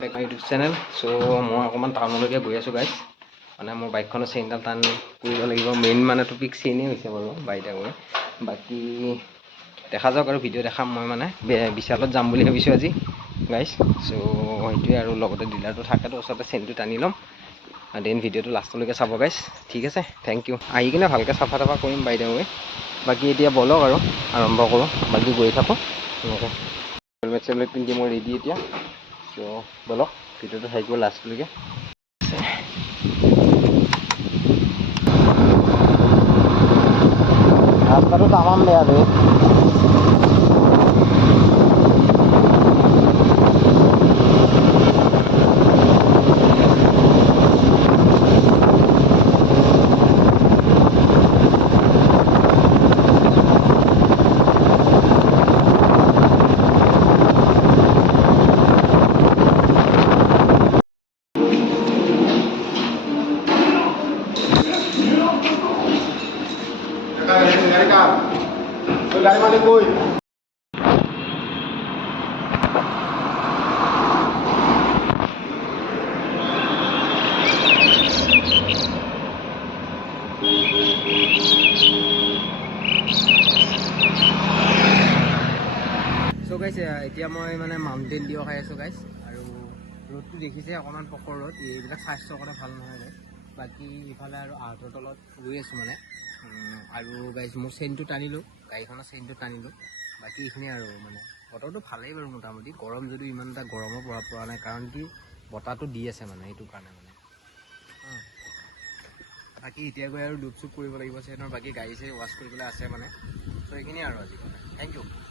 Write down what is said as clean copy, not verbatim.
YouTube channel. চ' মই অকণমান টাউনলৈকে গৈ আছোঁ গাইজ, মানে মোৰ বাইকখনৰ চেইনডাল টান কৰিব লাগিব। মেইন মানে টপিক চেইনেই হৈছে বাৰু বাইকটা গৈ। বাকী দেখা যাওক আৰু ভিডিঅ' দেখাম। মই মানে বিশালত যাম বুলি ভাবিছোঁ আজি গাইজ। চ' সেইটোৱে আৰু লগতে ডিলাৰটো থাকেতো ওচৰতে, চেইনটো টানি ল'ম। দেন ভিডিঅ'টো লাষ্টলৈকে চাব গাইজ, ঠিক আছে। Thank you. আহি কিনে ভালকৈ চাফা তাফা কৰিম বাইক গৈ। বাকী এতিয়া বলক আৰু আৰম্ভ কৰোঁ। বাকী গৈ থাকোঁ এনেকৈ। হেলমেট চেলমেট পিন্ধি মই ৰেডি এতিয়া। চ' বলক ভিডিঅ'টো থাকিব লাষ্টলৈকে। ৰাস্তাটো তামাম বেয়া বে। গাড়ি মালিক কই? চ' গাইছ এতিয়া মই মানে মাউণ্টেইন ডিউ খাই আছোঁ গাইছ। আৰু ৰ'দটো দেখিছে অকণমান প্ৰখৰ ৰ'দ, এইবিলাক স্বাস্থ্যৰ কাৰণে ভাল নহয় গাইছ। বাকী ইফালে আৰু আহঁতৰ তলত ৰৈ আছোঁ মানে। আৰু গাইছ মোৰ চেইনটো টানিলোঁ, গাড়ীখনৰ চেইনটো টানিলোঁ। বাকী এইখিনিয়ে আৰু মানে বতৰটো ভালেই বাৰু মোটামুটি। গৰম যদিও ইমান এটা গৰমৰ পৰা নাই, কাৰণ কি বতাহটো দি আছে মানে, সেইটো কাৰণে মানে। বাকী এতিয়া গৈ আৰু ডুব চুপ কৰিব লাগিব চেইনৰ। বাকী গাড়ী চাড়ী ৱাছ কৰিবলৈ আছে মানে। চ' এইখিনিয়ে আৰু আজি মানে। Thank U.